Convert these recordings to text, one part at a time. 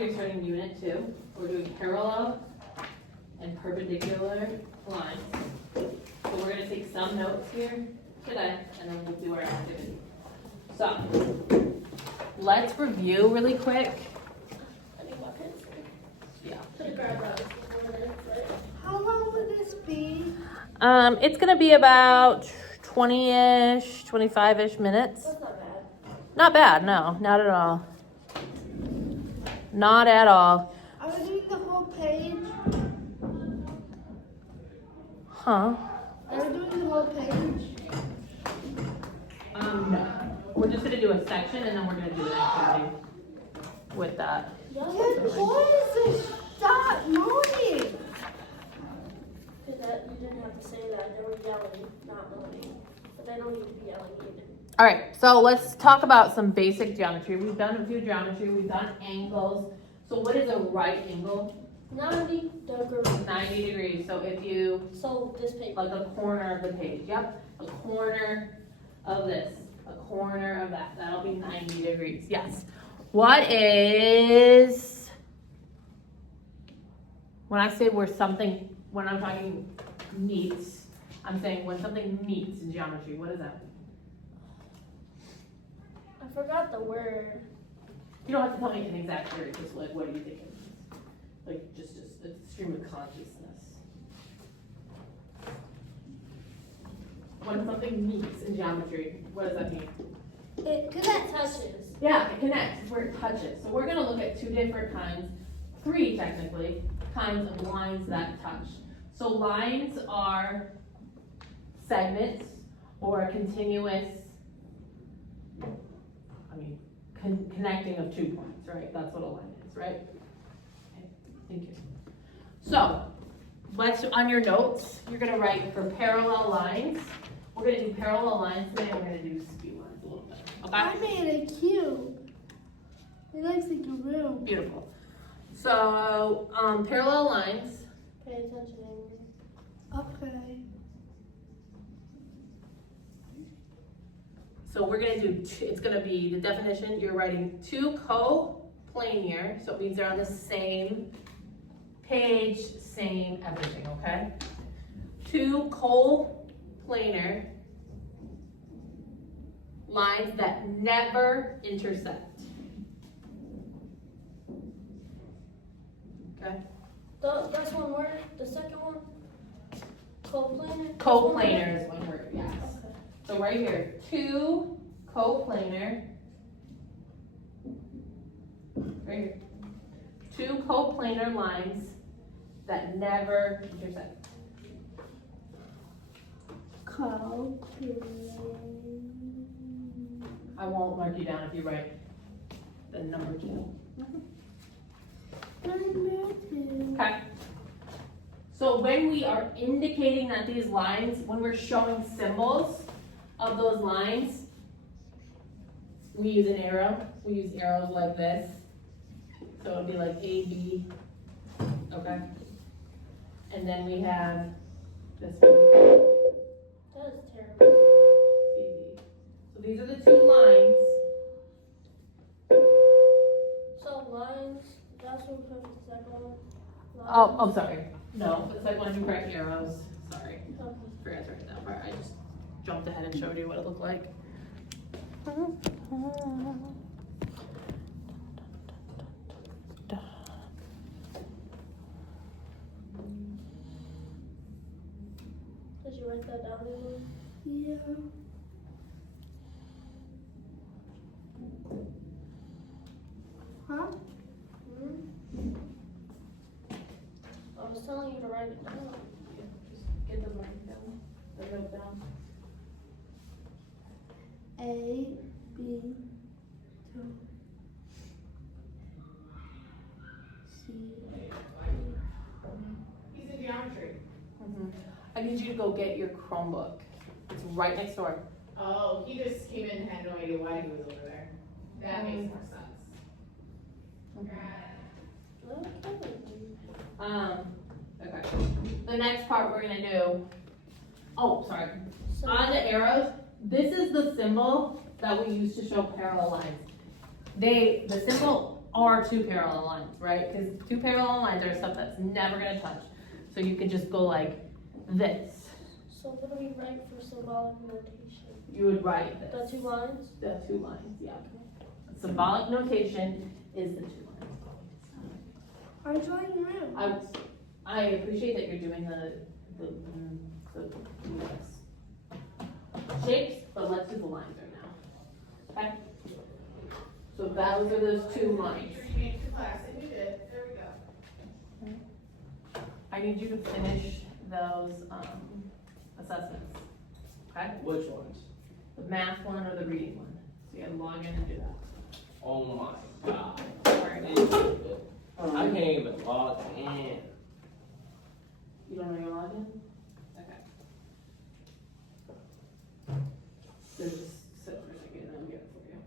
you're starting unit 2. We're doing parallel and perpendicular lines. So we're going to take some notes here today, and then we'll do our activity. So, let's review really quick. Yeah. How long would this be? It's going to be about 20-ish, 25-ish minutes. That's not bad. Not bad, no, not at all. Not at all. Are we doing the whole page? Huh? Are we doing the whole page? No. We're just gonna do a section and then we're gonna do an activity with that. Your toys stop moving. That you didn't have to say that. They were yelling, not moaning. But they don't need to be yelling either. All right, so let's talk about some basic geometry. We've done a few geometry, we've done angles. So what is a right angle? 90 degrees. 90 degrees. So if you, So this paper. like a corner of the page, yep, a corner of this, a corner of that, that'll be 90 degrees, yes. What is, when I say where something, when I'm talking meets, I'm saying when something meets in geometry, what is that? I forgot the word. You don't have to tell me an exact word, just like, what do you think it means? Like, just a stream of consciousness. When something meets in geometry, what does that mean? It touches. Yeah, it connects, it's where it touches. So we're gonna look at 2 different kinds, 3 technically, kinds of lines that touch. So lines are segments or a continuous, connecting of 2 points, right? That's what a line is, right? Okay, thank you. So, on your notes, you're gonna write for parallel lines. We're gonna do parallel lines today, and we're gonna do skew lines a little bit, okay? I made a cube. It looks like a room. Beautiful. So, parallel lines, Pay attention, Amy. Okay. so we're gonna do, it's gonna be, the definition, you're writing 2 co-planar, so it means they're on the same page, same everything, okay? 2 co-planar lines that never intersect. Okay? That's one word. The second one? Coplanar? Coplanar is one word, yes. Okay. So right here, 2 coplanar. Right here. 2 coplanar lines that never intersect. I won't mark you down if you write the number 2. Okay. So when we are indicating that these lines, when we're showing symbols of those lines, we use an arrow. We use arrows like this. So it would be like A, B, okay? And then we have this one, That is terrible. C, D. So these are the 2 lines. So lines, that's what comes the second one. Oh, I'm sorry. No, it's like when you write arrows. Sorry. Okay. Forgot to write that part. I just jumped ahead and showed you what it looked like. Did you write that down, Amy? Yeah. Huh? I was telling you to write it down. Just get the line down, the note down. A, B, 2, C. He's in geometry. I need you to go get your Chromebook. It's right next door. Oh, he just came in and had no idea why he was over there. That makes more sense. Okay. The next part we're gonna do, oh, sorry. So, On the arrows, this is the symbol that we use to show parallel lines. The symbol are two parallel lines, right? Because two parallel lines are stuff that's never gonna touch. So you could just go like this. So what do we write for symbolic notation? You would write The this. 2 lines? The 2 lines, yeah. Symbolic notation is the 2 lines. I'm drawing room. I appreciate that you're doing the shapes, but let's do the lines right now. Okay? So those are those 2 lines. You made it to class, and you did, there we go. I need you to finish those assessments. Okay? Which ones? The math one or the reading one. So you gotta log in and do that. Oh my god. Alright. I can't even log in. You don't know your login? Okay. So just sit for a second and I'll get it for you.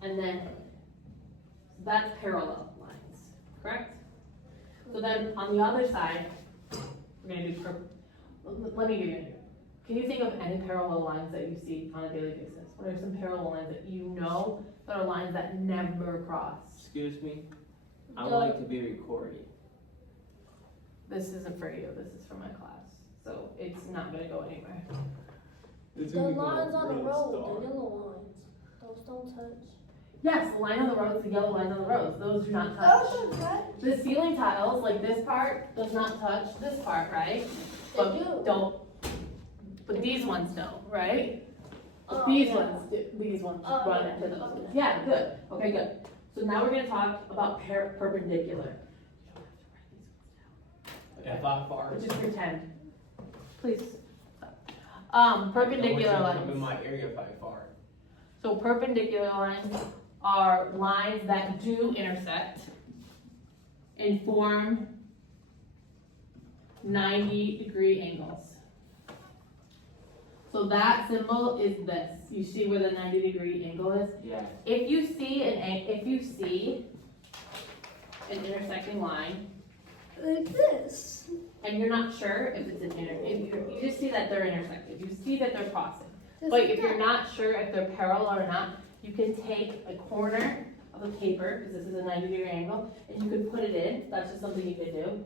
And then that's parallel lines, correct? So then on the other side, we're gonna do let me give you an idea. Can you think of any parallel lines that you see on a daily basis? What are some parallel lines that you know that are lines that never cross? Excuse me? I would like to be recorded. This isn't for you, this is for my class. So it's not gonna go anywhere. The lines on the road, the yellow lines, those don't touch. Yes, the line on the roads, the yellow lines on the roads, those do not touch. Those are touch. The ceiling tiles, like this part, does not touch this part, right? But They do. don't, but these ones don't, right? Oh, These yeah. ones, these ones Oh, run yeah. into those. Okay. Yeah, good, okay, good. So now we're gonna talk about perpendicular. If I fart, Just pretend. Please. Perpendicular I'm in lines. my area if I fart. So perpendicular lines are lines that do intersect and form 90-degree angles. So that symbol is this. You see where the 90-degree angle is? Yeah. If you see an intersecting line Like this. and you're not sure if it's you just see that they're intersected. You see that they're crossing. Just But like if you're that. not sure if they're parallel or not, you can take a corner of the paper, because this is a 90-degree angle, and you could put it in. That's just something you could do.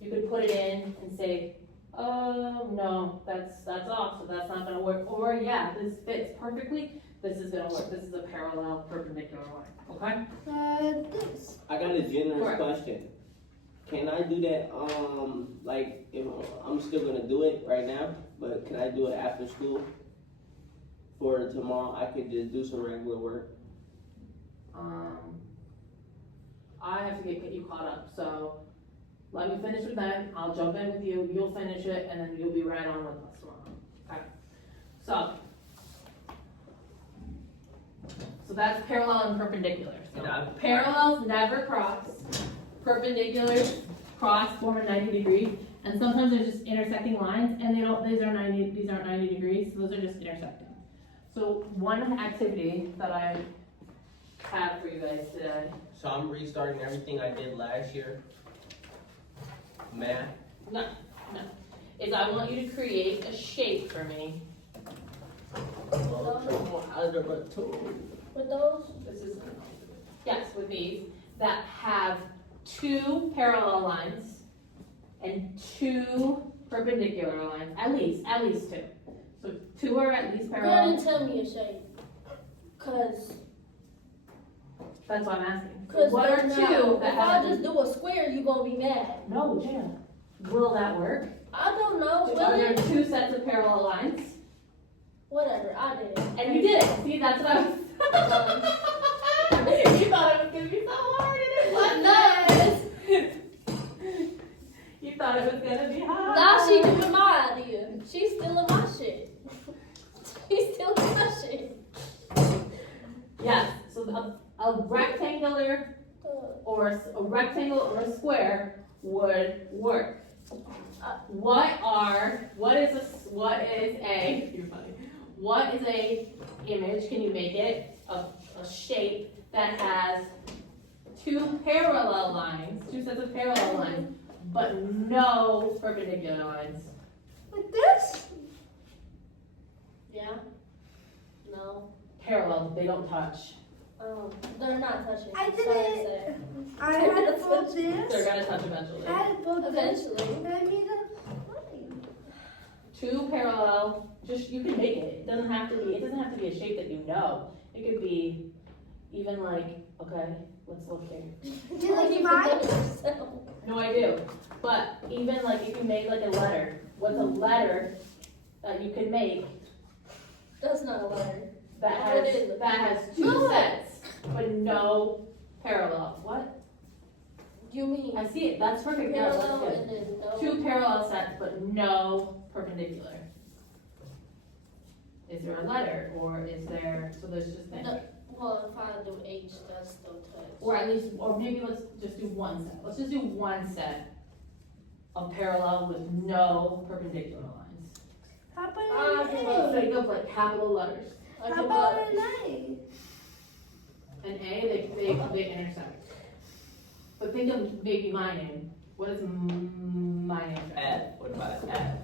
You could put it in and say, oh, no, that's off, so that's not gonna work. Or, yeah, this fits perfectly, this is gonna work. This is a parallel perpendicular line, okay? This. I got a generous Correct. question. Can I do that, like, if I'm still gonna do it right now, but can I do it after school? For tomorrow, I could just do some regular work. I have to get you caught up, so let me finish with them, I'll jump in with you, you'll finish it, and then you'll be right on with us tomorrow, okay? So that's parallel and perpendicular. So And parallels never cross, perpendiculars cross, form a 90 degree, and sometimes they're just intersecting lines, and these aren't 90 degrees, so those are just intersecting. So one activity that I have for you guys today, So I'm restarting everything I did last year. Math. is I want you to create a shape for me. With those, This is, yes, with these, that have 2 parallel lines and 2 perpendicular lines, at least 2. So 2 are at least go ahead parallel, and tell me a shape. Cause that's what I'm asking. So Cause what are right 2 now, that if I have? just do a square, you gonna be mad. No, Jenna, will that work? I don't know, Are there will it? 2 sets of parallel lines? Whatever, I did it. And you did it, see, that's what I was. You thought it was gonna be so hard and it wasn't. You thought it was gonna be hard. Now she doing my idea. She's stealing my shit. She's stealing my shit. Yes, so a rectangular or a rectangle or a square would work. What is a image, can you make it, of a shape that has 2 parallel lines, 2 sets of parallel lines, but no perpendicular lines? Like this? Yeah? No. Parallel, they don't touch. They're not touching. I did Sorry to it. say. I had to fold They're this. gonna touch eventually. I had to fold this. Eventually. And I made a line. Two parallel, just, you can make it. It doesn't have to be a shape that you know. It could be even like, okay, let's look here. Do you like mine? No, I do. But even like if you made like a letter, what's a letter that you could make That's not a letter. that What is it? has two No. sets, but no parallel? What? You mean I see it, that's perfect, yeah, that's parallel good. and then no? Two parallel sets, but no perpendicular. Is there a letter, or is there, so there's just things. No. Well, if I do H, that's still touch. Or at least, or maybe let's just do one set. Let's just do one set of parallel with no perpendicular lines. How about Ah, an give A? up. Think of like capital letters. I How give about up. an A? An A, they intersect. But think of maybe my name. What is my name? F. What about an F?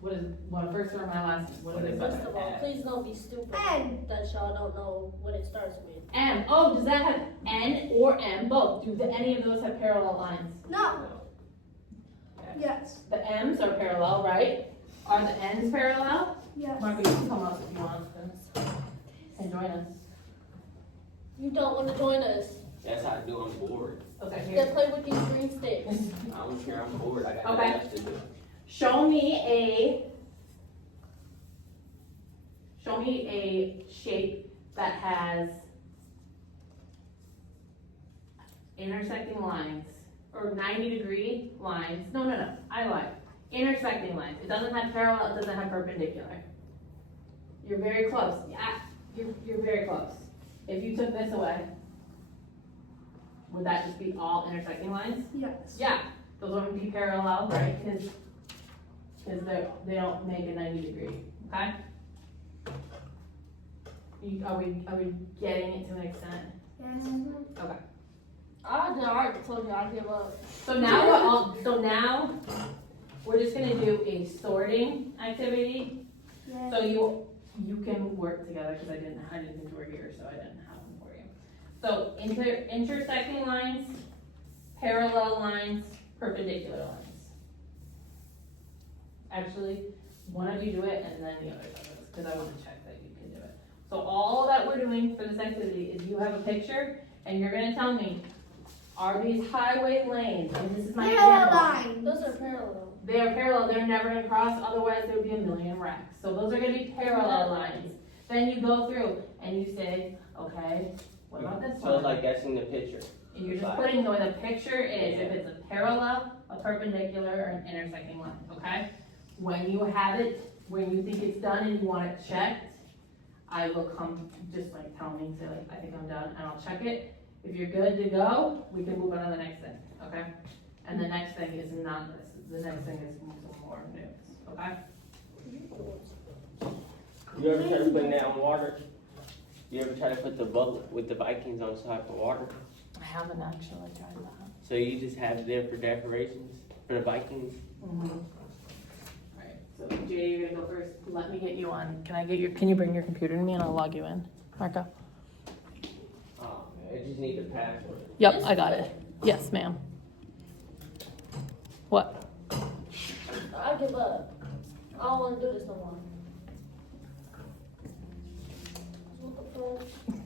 What is, well, first or my last name? What is it? First of all, please don't be stupid N. that y'all don't know what it starts with. M. Oh, does that have N or M? Both. Do any of those have parallel lines? No. Yes. The M's are parallel, right? Are the N's parallel? Yes. Marco, you can come up if you want and join us. You don't want to join us. That's how I do. I'm bored. Okay, Then here. play with these green sticks. I don't care. I'm bored. I got Okay. nothing else to do. Show me a shape that has intersecting lines or 90-degree lines. No. I lied. Intersecting lines. It doesn't have parallel. It doesn't have perpendicular. You're very close. Yeah, you're very close. If you took this away, would that just be all intersecting lines? Yes. Yeah, those wouldn't be parallel, right? Because they don't make a 90-degree, okay? Are we getting it to an extent? Yes. Okay. I already told you I give up. So now we're just gonna do a sorting activity. Yes. So you can work together because I didn't think you were here, so I didn't have them for you. So intersecting lines, parallel lines, perpendicular lines. Actually, one of you do it and then the other does it, because I want to check that you can do it. So all that we're doing for this activity is you have a picture and you're gonna tell me, are these highway lanes, and this is my Parallel example. lines. Those are parallel. They are parallel, they're never gonna cross, otherwise there would be a million wrecks. So those are gonna be parallel lines. Then you go through and you say, okay, what about this So one? like that's in the picture. And you're just putting the way the picture is, if it's a parallel, a perpendicular, or an intersecting line, okay? When you have it, when you think it's done and you want it checked, I will come, just like tell me, say like, I think I'm done, and I'll check it. If you're good to go, we can move on to the next thing, okay? And the next thing is not this, the next thing is some more news, okay? You ever try to put that on water? You ever try to put the boat with the Vikings on top of water? I haven't actually tried that. So you just have it there for decorations for the Vikings? Alright, so Jay, you're gonna go first. Let me get you on. Can you bring your computer to me and I'll log you in? Marco? Oh, man, I just need the password. Yep, I got it. Yes, ma'am. What? I give up. I don't want to do this no more. What the fuck?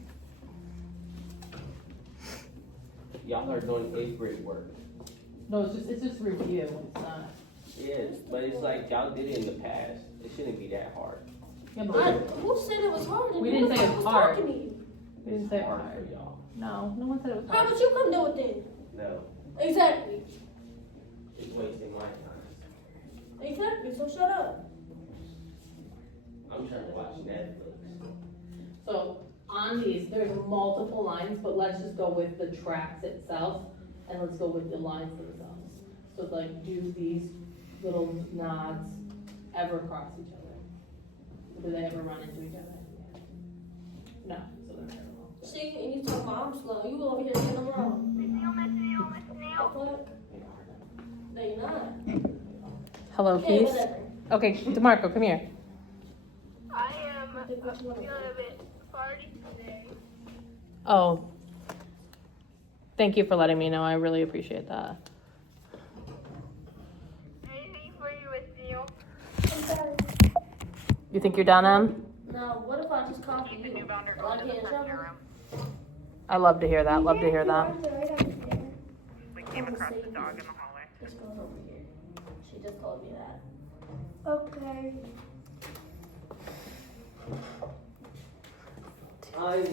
Y'all are doing 8th grade work. No, it's just review. It's not. Yes, but it's like y'all did it in the past. It shouldn't be that hard. Yeah, but Who said it was hard? We Who didn't the say fuck it's was hard. talking to you? we didn't say Hard hard. for y'all. No, no one said it was How hard. about you come do it then? No, Exactly. it's wasting my time. Exactly. So shut up. I'm trying to watch Netflix. So on these, there's multiple lines, but let's just go with the tracks itself, and let's go with the lines themselves. So like, do these little nods ever cross each other? Do they ever run into each other? No, so they're parallel. See, and you talking about I'm slow. You over here getting them wrong. The fuck? No, you're not. Hello, Okay, Keith. whatever. Okay, DeMarco, come here. I am Think what you wanna do. feeling a bit farty today. Oh. Thank you for letting me know. I really appreciate that. Anything for you with you? You think you're done, Em? Now, what if I just copy you? Will I get in trouble? I love to hear that. Love to hear that. We came across the dog in the hallway. This girl's over here. She just told me that. Okay. I'm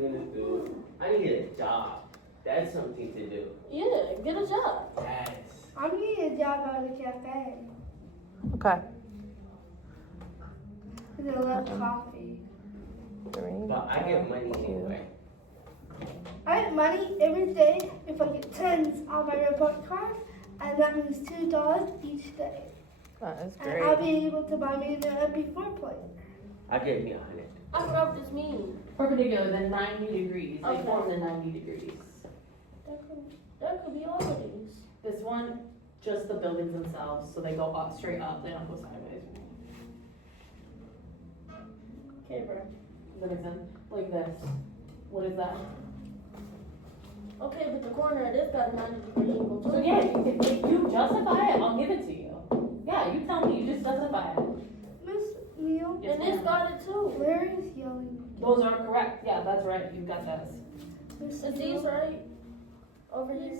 gonna do. I need a job. That's something to do. Yeah, get a job. Yes. I'm getting a job at a cafe. Okay. Because I love coffee. 3. But I get money anyway. I get money every day if I get tens on my report card, and that means $2 each day. That is And I'll great. be able to buy me an MP4 player. I get me 100. I forgot what this means. Perpendicular, then 90 degrees. They Okay. form the 90 degrees. That could be all of these. This one, just the buildings themselves, so they go up, straight up. They don't go sideways. Okay, bro. Does that make sense? Like this. What is that? Okay, but the corner of this got a 90-degree angle too. So yeah, if you justify it, I'll give it to you. Yeah, you tell me, you just justify it. Miss Neil, Yes, And this ma'am. got it too. Larry's yelling. Those are correct. Yeah, that's right. You got those. Miss Is these right? Over here?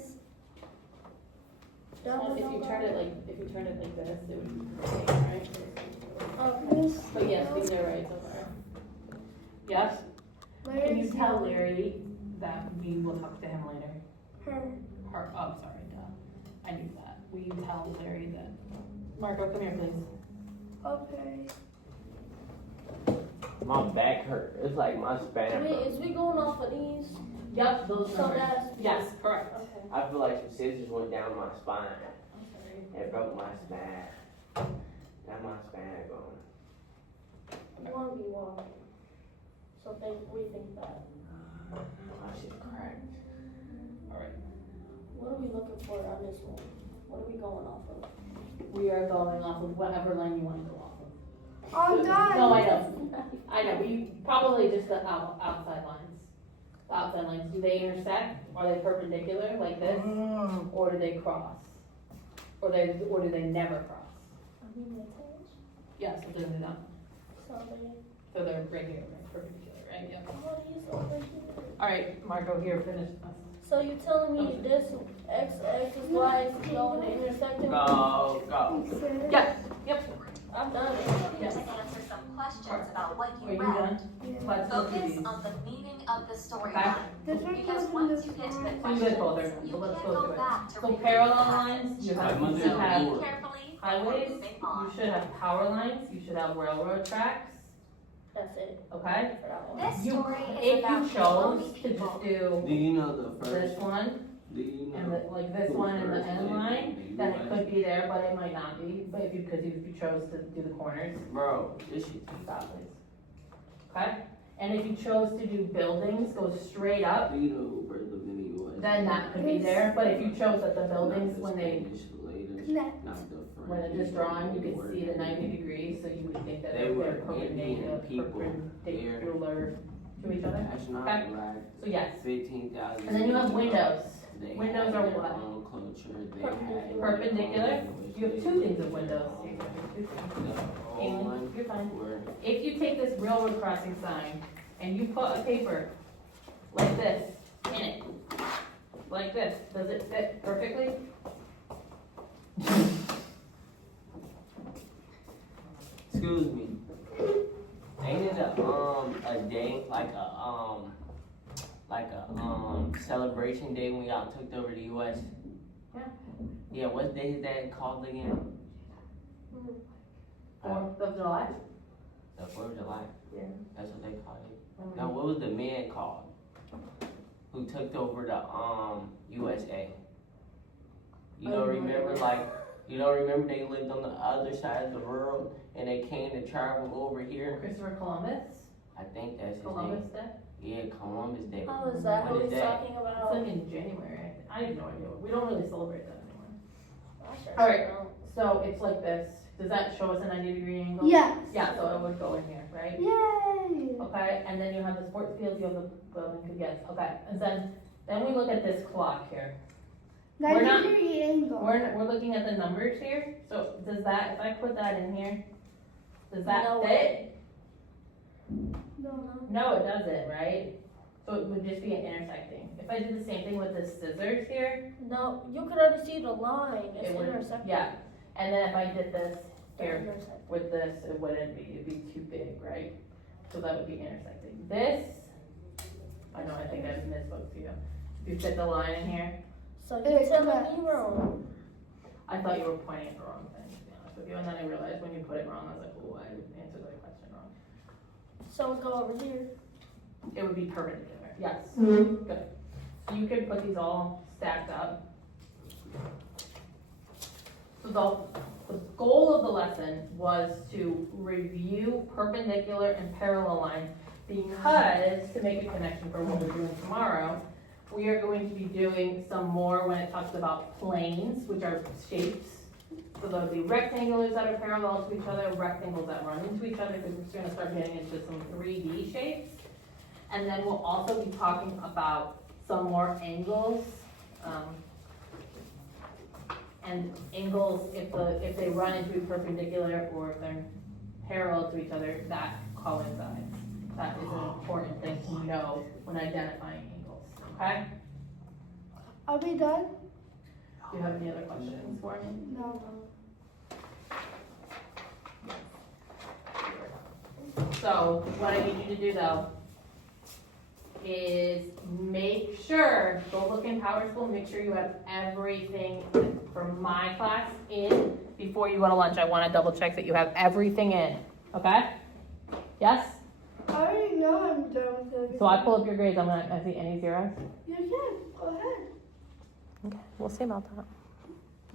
That Well, one if don't you got turn it like this, it would be the same, right? Okay. Miss But yes, Neil, these are right so far. Yes. Can you Larry's tell yelling. Larry that we will talk to him later? Her. Oh, sorry, duh. I knew that. Will you tell Larry that? Marco, come here, please. Okay. My back hurt. It's like my spine. Is we going off of these? Yep, those So numbers. that's. Yes, correct. Okay. I feel like some scissors went down my spine. I'm sorry. It broke my spine. Now my spine gone. I want to be walking. So we think that. My shit cracked. Alright. What are we looking for on this one? What are we going off of? We are going off of whatever line you want to go off of. I'm done. No, I know. I know. We probably just the outside lines. The outside lines. Do they intersect? Are they perpendicular like this? Or do they cross? Or do they never cross? I mean, they touch. Yes, so they're not. So they. So they're right here, right? Perpendicular, right? Yep. Oh, these over here. Alright, Marco, here, finish this. So you telling me this x is y is going to intersect? Go, go. He said. Yes, yep. I'm done. Yes. To answer some questions about what Are you you read, done? Yeah. Let's go through focus these. on the meaning of the Okay. storyline. This one Because comes in once this you get to the one. You guys both are questions, done, you so let's can't go go through it. back to So read parallel the lines, you passage. have, Like, you should have Read carefully highways, before moving you on. should have power lines, you should have railroad tracks, That's it okay? for that one. This You, story is if about you chose lonely to people. just do Do you know the this first? one, Do you and know? like this who one and the first end lived line, in the then it US? could be there, but it might not be, but if you chose to do the corners, Bro, this shit. stop please. Okay? And if you chose to do buildings, go straight up, Do you know who first lived in the US? then that could be there, but if you chose that the buildings, Not the when they, Spanish later, Connect. not the French. when they're just drawing, you can see the 90 degrees, so you would think that They they're were perpendicular, Indian people perpendicular to each other. That's not Okay. right. So yes, 15,000. and then you have windows. They Windows had are their what? own culture. They Perpendicular. had their Perpendicular. own language. You have They two things of had windows. their Two things. own- the whole Amen. one You're fine. were- If you take this railroad crossing sign and you put a paper like this in it, like this, does it fit perfectly? Excuse me. Ain't it a day like a celebration day when y'all took over the US? Yeah. Yeah, what day is that called again? 4th of July? The 4th of July? Yeah. That's what they call it. Now, what was the man called? Who took over the USA? You don't remember you don't remember they lived on the other side of the world and they came to travel over here? Christopher Columbus? I think that's his Columbus Day? name. Yeah, Columbus Day. Oh, is that What what is he's that? talking It's about? like in January. I have no idea. We don't really celebrate that anymore. I sure All right. don't. So it's like this. Does that show us a 90-degree angle? Yes. Yeah, so it would go in here, right? Yay. Okay, okay, and then you have the sports fields, you have the building, yes, okay, and then we look at this clock here. We're 90 not- degree angle. We're looking at the numbers here, so does that, if I put that in here, does that No. fit? No. No, it doesn't, right? So it would just be an intersecting. If I did the same thing with the scissors here, No, you can already see the line. It's it would, intersecting. yeah, and then if I did this here Intersect. with this, it wouldn't be, it'd be too big, right? So that would be intersecting. This, I know, I think I misspoke to you. If you fit the line in here, So you're It's telling correct. me wrong. I thought you were pointing at the wrong thing, to be honest with you, and then I realized when you put it wrong, I was like, oh, I answered the question wrong. So we go over here. It would be perpendicular, yes, good. So you could put these all stacked up. So the goal of the lesson was to review perpendicular and parallel lines, because to make a connection for what we're doing tomorrow, we are going to be doing some more when it talks about planes, which are shapes. So there'll be rectangles that are parallel to each other, rectangles that run into each other, because we're gonna start getting into some 3D shapes. And then we'll also be talking about some more angles. And angles, if they run into perpendicular or if they're parallel to each other, that coincides. That is an important thing to know when identifying angles, okay? Are we done? Do you have any other questions for me? No. So what I need you to do though is make sure, go look in Power School, make sure you have everything for my class in before you go to lunch. I want to double check that you have everything in, okay? Yes? I already know I'm done with everything. So I pull up your grades, I'm not gonna see any zeros. You can, go ahead. Okay, we'll see about that.